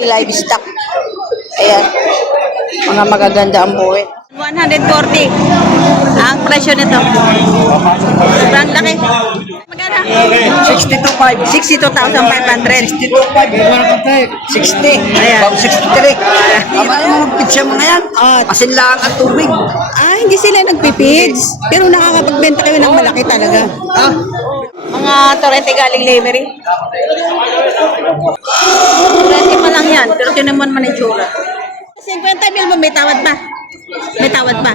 Livestock. Ayan. Mga magaganda ang buhay. 140 ang presyo nito. Sobrang laki. Magkano? 62,500. 62,500. 60. Ayan. 63. Tama na yung pizza mo na yan. Asin lang at tubig. Hindi sila nagpipids. Pero nakakapagbenta kayo ng malaki talaga. Mga torrente galing Lemery. 20 pa lang yan. Pero tinuman man ang tsura. 50 mil ba? May tawad pa? May tawad pa?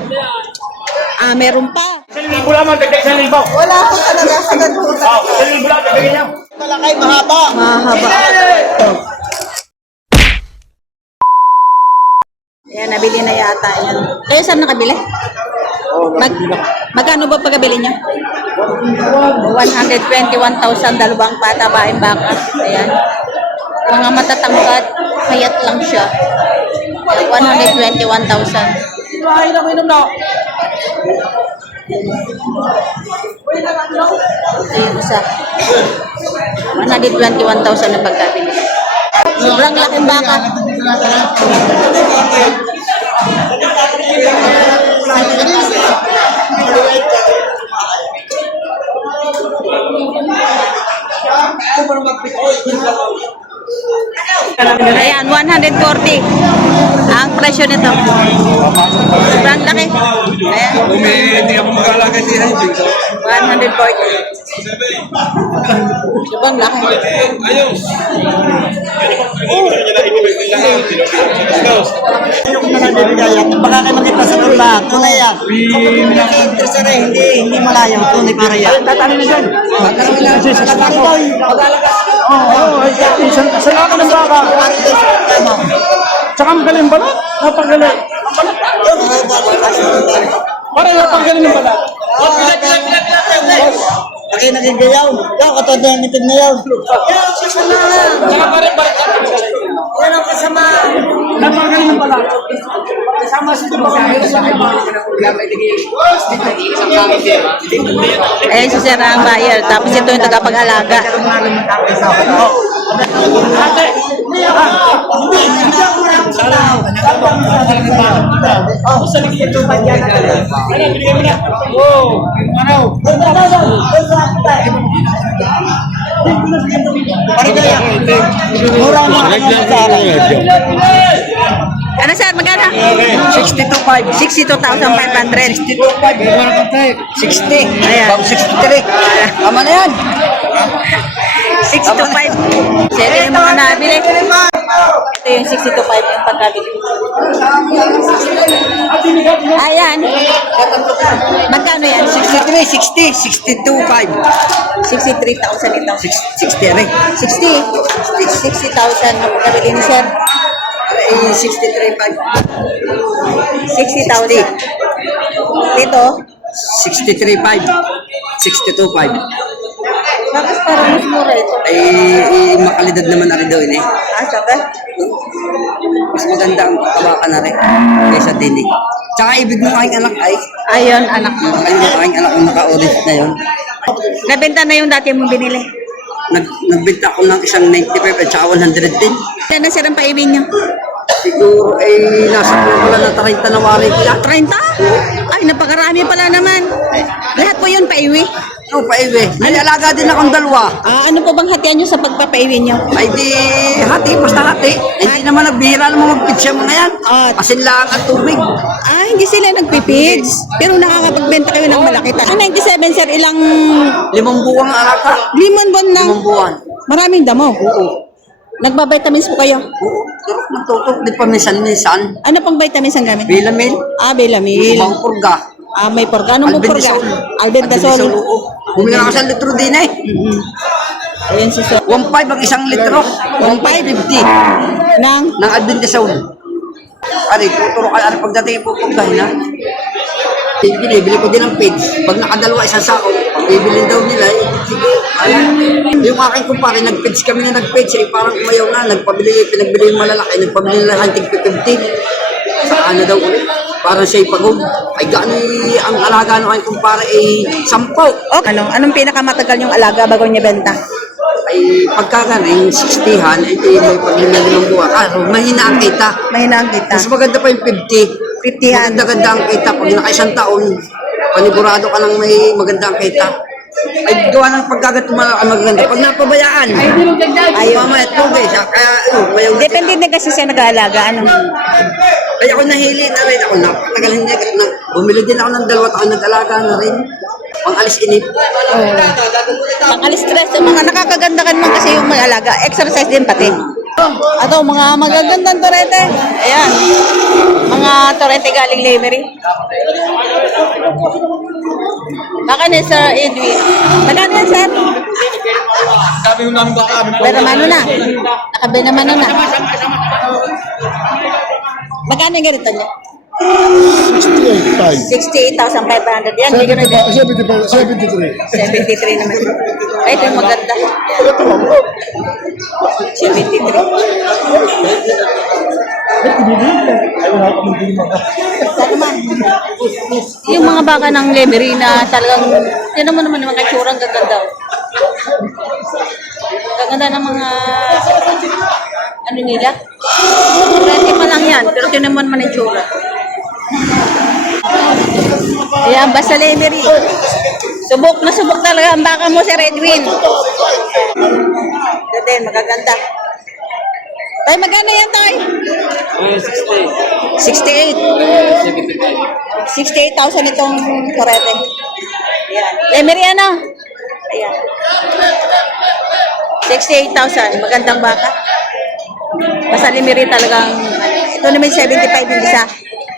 Meron pa. 1,000 lamang, dagdag 1,000. Wala ko talaga sa ganito. 1,000 lang, dagdagan niya. Malakay, mahaba. Mahaba. Ayan, nabili na yata yan. Kayo saan nakabili? Magkano ba pagkabili niya? 121,000 dalawang pata, baing baka. Ayan. Mga matatangkad, payat lang siya. 121,000. Ayun isa. 121,000 na pagkabili. Sobrang laking baka. Ayan, 140 ang presyo nito. Sobrang laki. Ayan. Hindi ako mag-alaga din. 140. Sobrang laki. Ayos. Baka kayo makita sa turba. Tunay yan. Interest rin. Hindi malayo. Tunay para yan. Tatanong na dyan. Tatanong na dyan. Mag-alaga. Saan ako ng baka? Tsaka magaling ba na? Napagaling. Para napagaling ng bala. Laki naging gayaw. Yaw, katod na yung itim na yaw. Yaw, kasama. Tsaka pa rin balik. Yan ang kasama. Napagaling ng bala. Kasama si Tuba. Ayan si Sir ang buyer. Tapos ito yung tagapag-alaga. Ano sir, magkano? 62,500. 62,500. 60. Ayan. 63. Tama na yan. 62,500. So, ito yung mga nabili. Ito yung 62,500 yung pagkabili. Ayan. Magkano yan? 63, 60, 62,500. 63,000 ito. 60 rin. 60,000 yung pagkabili ni sir. 63,500. 60,000. Dito, 63,500. 62,500. bakit parang mas mura ito? Ay, makalidad naman na rin daw yun eh. Sabi? Mas maganda ang kabakan na rin kaysa din eh. Tsaka ibig mo aking anak ay, Ayun, anak mo. aking anak ang naka-orange na yun. Nabenta na yung dati mong binili. Nagbenta ko ng isang 95 at saka 110. Ilan na sir ang paibin niyo? Siguro ay nasa pala na 30 na wari kaya. 30? Ay, napakarami pala naman. Lahat po yun paiwi. No, paiwi. May alaga din akong dalawa. Ano po bang hatian nyo sa pagpapaiwi nyo? Ay di hati, basta hati. Hindi naman nagbihira naman magpitsya mga yan. Asin lang at tubig. Hindi sila nagpipids. Pero nakakapagbenta kayo ng malaki. Ang 97 sir, ilang 5 buwang alaka. 5 buwan lang. 5 buwan. Maraming damo. Oo. Nagbabitamins po kayo? Oo. Turok na tutok. Di pa minsan-minsan. Ano pang vitamins ang gamit? Bilamil. Belamil. Ibang purga. May purga. Anong purga? Albendazole. Bumili na ka sa litro din eh. Ayan si sir. 1.5 ang isang litro. 1.550 Nang? ng albendazole. Ari, tuturo ka ano pagdating ipupugdahin ha. Bili ko din ng page. Pag nakadalawa isang sako, bibilin daw nila. Sige, yung aking kumpare, nag-page kami na nag-page. Parang umayaw na, pinagbili yung malalaki, nagpabili nila ng tig 50. pabayaan na daw ulit. Parang siya'y pagod. Ay gaano ang alaga nung kayong kumpara ay 10. Okay. Anong pinakamatagal yung alaga bago niya benta? Ay pagkagaling 60han, ay may pag-5 buwan. Mahina ang kita. Mahina ang kita. Mas maganda pa yung 50. 50han. Maganda ang kita. Pag naka-1 taon, panigurado ka nang may maganda ang kita. Ay gawa ng pagkagat maganda. Pag napabayaan, ay mamaya tubig siya. Kaya mayaw. Depende din kasi siya nag-aalaga. Ano? Kaya ako nahili na rin ako. Napakatagal hindi. Bumili din ako ng 2 taon nag-alaga na rin. Pang-alis inip. Pang-alis stress. Yung mga nakakaganda ka naman kasi yung may alaga. Exercise din pati. Ato, mga magagandang torete. Ayan. Mga torete galing Lemery. Baka ni Sir Edwin. Magkano yan, sir? Sabi ko lang baka. Pero mano na. Nakabe naman na. Magkano yung ganito niya? 68,500. 68,500. Yan, hindi ganun din. 73. 73 naman. Ay, ito yung maganda. 73. Yung mga baka ng Lemery na talagang, yun naman yung mga katsurang gaganda. Gaganda ng mga, ano nila? 20 pa lang yan, pero yun naman yung tsura. Ayan, basta Lemery. Subok na subok talaga ang baka mo, Sir Edwin. Ito din, magaganda. Tay, magkano yan, Tay? 68. 68,000 itong torete. Ayan. Lemery, ano? Ayan. 68,000. Magandang baka. Basta Lemery talagang, ito naman 75 yung isa.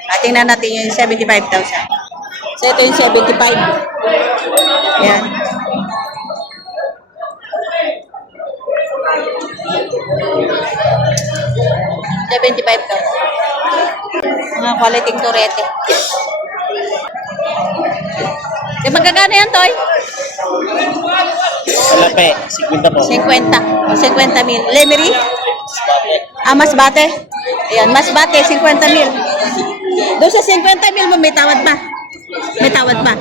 At tingnan natin yung 75,000. So, ito yung 75. Ayan. Mga quality torete. E magkakano yan, Toy? Malape, 50 po. 50. 50 mil. Lemery? Masbate? Ayan, Masbate, 50 mil. Doon sa 50 mil mo, may tawad pa. May tawad pa.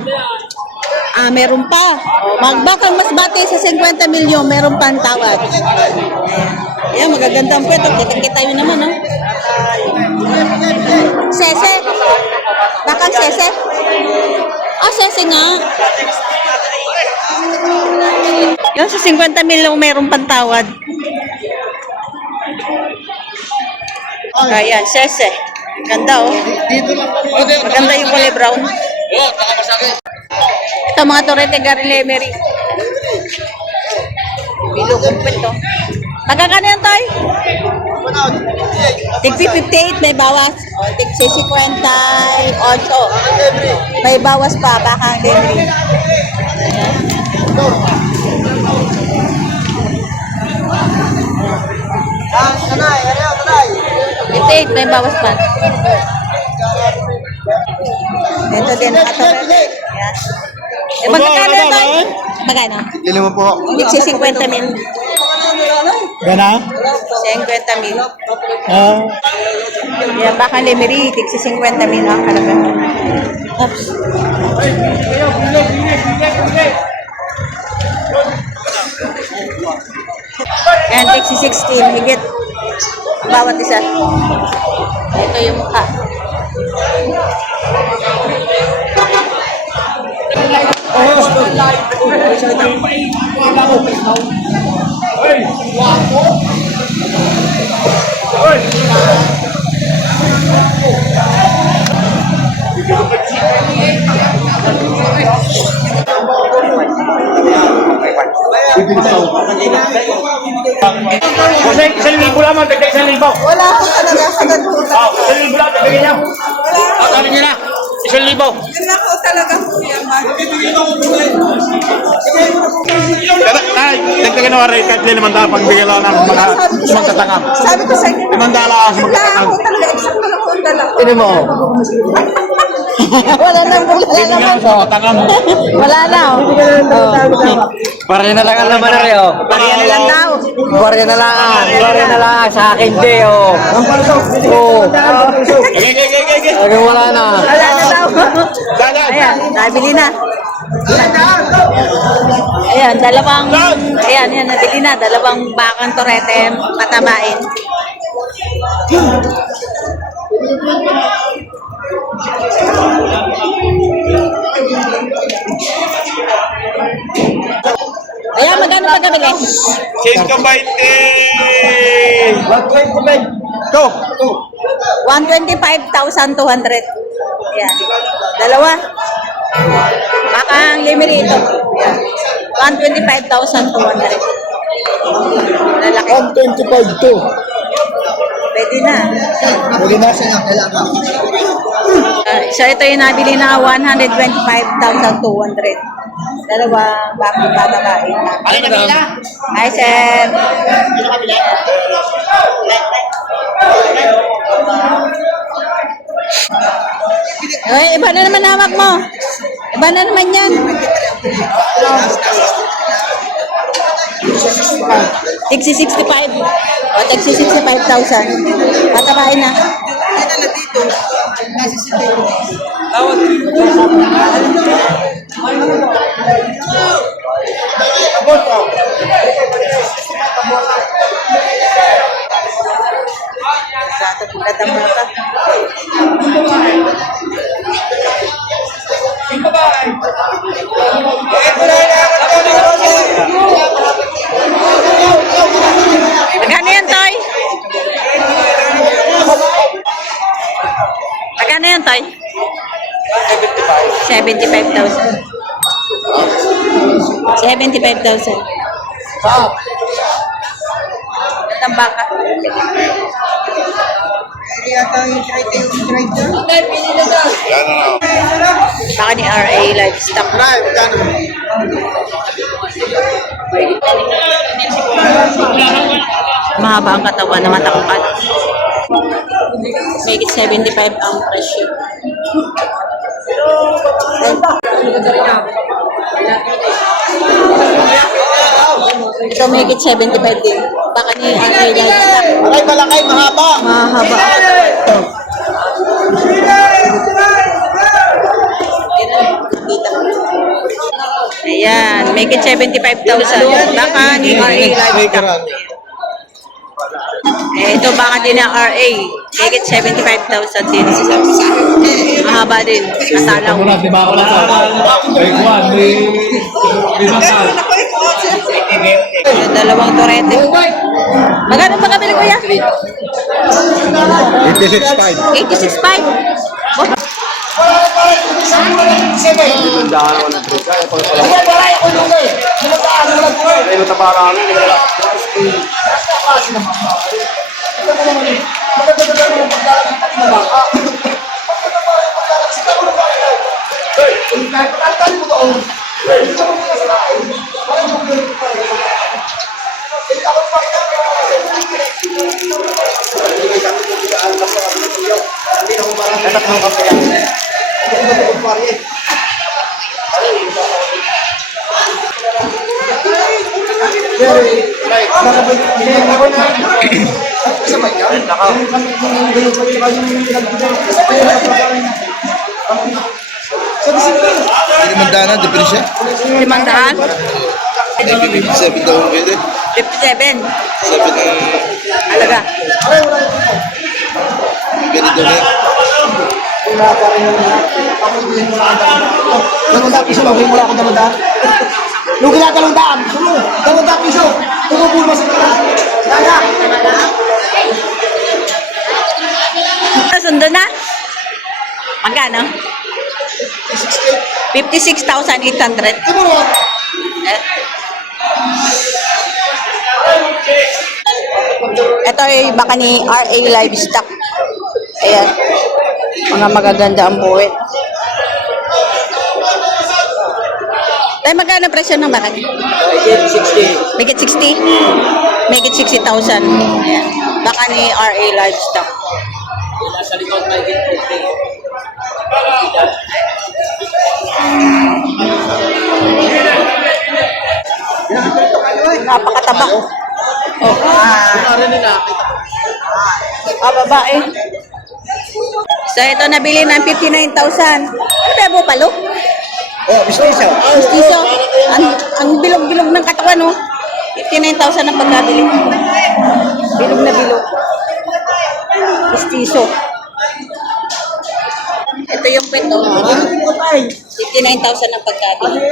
Meron pa. Magbakang Masbate sa 50 milyon, meron pa ang tawad. Ayan, magagandang pweto. Kita yun naman, no? Sese? Bakang sese? Sese nga. Yung sa 50 milyon, meron pang tawad. Ayan, sese. Ganda, oh. Maganda yung kulay brown. Ito mga torete galing Lemery. Bilog ang pweto. Magkakano yan, Toy? Tigpi 58, may bawas. Tigpi 58. May bawas pa, baka ang Lemery. Tanay, 58, may bawas pa. Ito din, nakatorete. Ayan. Magkakano yan, Toy? Magkano? Ilan mo po? Tigpi 50 mil. Gana? 50 mil. Ah. Yan, baka Lemery, tigsi 50 mil ang halaga. Oops. Yan, tigsi 16, higit. Ang bawat isa. Ito yung mukha. Kasi 1,000 lamang, dagdag 1,000. Wala ako talaga sa ganun. 1,000 lang, dagdagan niya. Sabi niya na, 1,000. Wala ako talaga. Dagdagan na waray, kahit naman tayo pagbigay lang ng mga magtatangam. Sabi ko sa inyo, Imandala ka sa wala magtatangam. ako talaga. Eksakto lang po ang dala. Ini mo. Wala nang wala Bibigyan naman. sa magtatangam. Wala na. Oh. Barya na lang ang laman na rin, oh. Barya na lang daw. Barya na lang. Sa akin, di, oh. Oo. Hanggang wala na. Wala na daw. Ayan, nabili na. Ayan, nabili na. Dalawang bakang torete, patabain. Ayan, magkano pagkabili? 125,200. Ayan. Dalawa. Bakang limeri ito. Ayan. 125,200. Lalaki. 125 to. Pwede na. Pwede na. So ito yung nabili na 125,200. Dalawang bakang patabain. Hi, sir. Ay, iba na naman hawak mo. Iba na naman yan. Tigsi 65. O, tigsi 65,000. Patabain na. Ganda mo ka. Magkano yan, Toy? Magkano yan, Toy? 75,000. 75,000. Gandang baka. Baka ni RA Livestock. Mahaba ang katawan na matangkad. Make it 75 ang presyo. Ito make it 75 din. Baka ni RA Livestock. Malaki, mahaba. Mahaba. Ayan, make it 75,000. Baka ni RA Livestock. Ito baka din ng RA. Make it 75,000 din. Mahaba din. Kasalang. Di ba ako na sa break 1? Ayan, dalawang torete. Magkano pa kabili, kuya? 86.5. 86.5. Oh, Limandaan, depresya. 500. 57 daw ang pwede. 57. 7 ang Alaga. ganito na. Dalawang piso, maging wala akong dalawang. Lugi na dalawang. Dalawang piso. Tumubul mo sa kanan. Kaya. Sundo na? Magkano? 56,800. Ito ay baka ni RA Livestock. Ayan. Mga magaganda ang buwit. Ay, magkano presyo ng baka? Make it 60? Make it 60,000. Ayan. Baka ni RA Livestock. Sa likod may gitpit. Napakataba. Oh. Babae. So, ito nabili ng 59,000. Ano ba palo? Oh, mistisa. Justiso. Ang bilog-bilog ng katawan, no? 59,000 ang pagkabili. Bilog na bilog. Justiso. Ito yung pet, oh. 59,000 ang pagkabili.